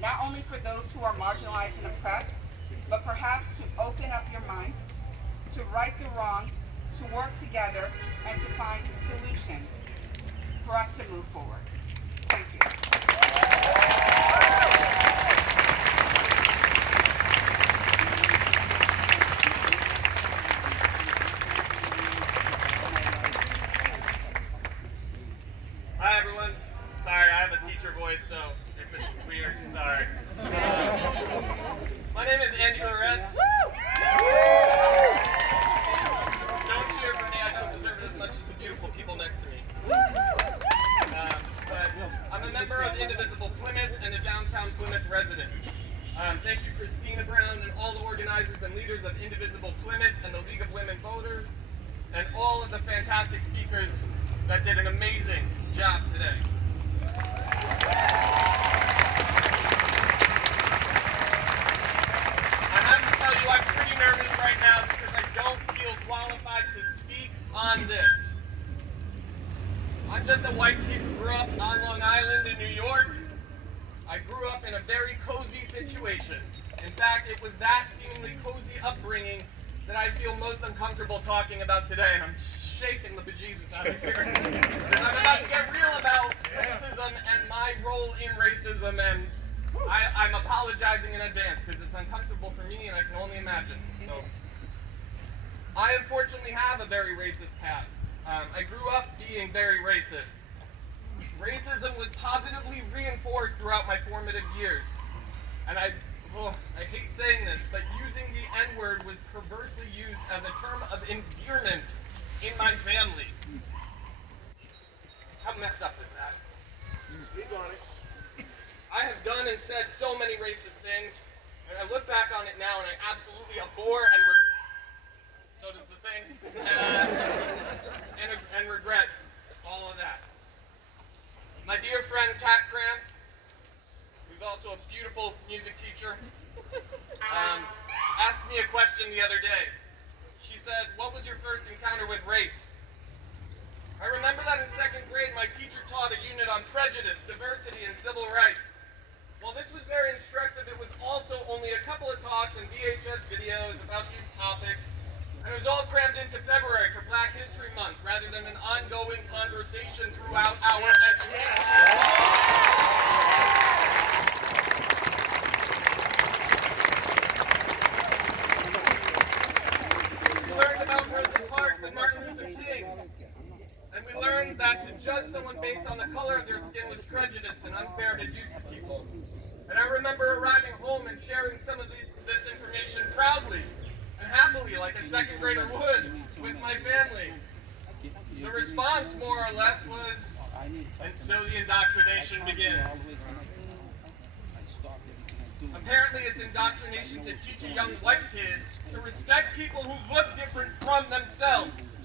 not only for those who are marginalized and oppressed, but perhaps to open up your minds, to right the wrongs, to work together, and to find solutions for us to move forward. Thank you. Hi everyone. Sorry, I have a teacher voice, so if it's weird, sorry. My name is Andy Loretz. Don't cheer for me, I don't deserve it as much as the beautiful people next to me. But I'm a member of Indivisible Plymouth and a downtown Plymouth resident. Thank you, Christina Brown, and all the organizers and leaders of Indivisible Plymouth and the League of Women Voters, and all of the fantastic speakers that did an amazing job today. I have to tell you, I'm pretty nervous right now because I don't feel qualified to speak on this. I'm just a white kid who grew up on Long Island in New York. I grew up in a very cozy situation. In fact, it was that seemingly cozy upbringing that I feel most uncomfortable talking about today, and I'm shaking the bejesus out of here. Because I'm about to get real about racism and my role in racism, and I'm apologizing in advance because it's uncomfortable for me and I can only imagine. So, I unfortunately have a very racist past. I grew up being very racist. Racism was positively reinforced throughout my formative years. And I hate saying this, but using the N-word was perversely used as a term of endearment in my family. How messed up is that? Speak on it. I have done and said so many racist things, and I look back on it now and I absolutely abhor and so does the thing, and regret all of that. My dear friend Kat Cramp, who's also a beautiful music teacher, asked me a question the other day. She said, "What was your first encounter with race?" I remember that in second grade, my teacher taught a unit on prejudice, diversity, and civil rights. While this was very instructive, it was also only a couple of talks and VHS videos about these topics, and it was all crammed into February for Black History Month, rather than an ongoing conversation throughout our education. We learned about Rosa Parks and Martin Luther King, and we learned that to judge someone based on the color of their skin was prejudiced and unfair to do to people. And I remember arriving home and sharing some of this information proudly and happily, like a second grader would, with my family. The response, more or less, was, "And so the indoctrination begins." Apparently, it's indoctrination to teach a young white kid to respect people who look different from themselves.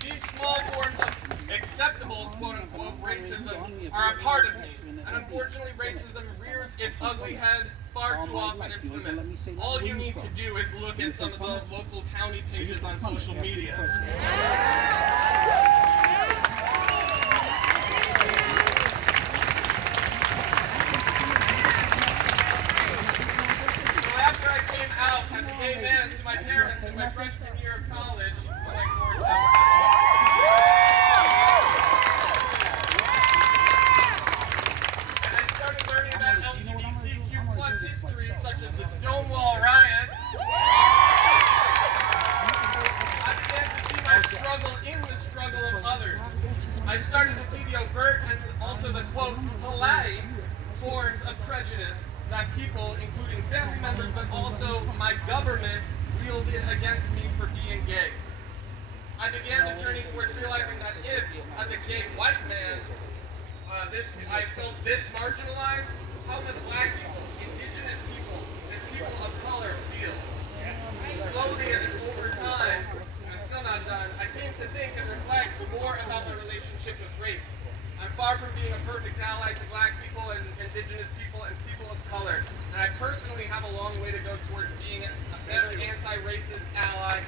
These small forms of acceptable, quote-unquote, racism are a part of me. And unfortunately, racism rears its ugly head far too often in Plymouth. All you need to do is look at some of the local townie pages on social media. So after I came out as a gay man to my parents in my freshman year of college, when I forced them LGBTQ plus history, such as the Stonewall riots, I began to see my struggle in the struggle of others. I started to see the overt and also the, quote, polite forms of prejudice that people, including family members, but also my government, wielded against me for being gay. I began the journey towards realizing that if, as a gay white man, I felt this marginalized, how must Black people, Indigenous people, and people of color feel? Slowly and over time, and I'm still not done, I came to think and reflect more about my relationship with race. I'm far from being a perfect ally to Black people and Indigenous people and people of color, and I personally have a long way to go towards being a better anti-racist ally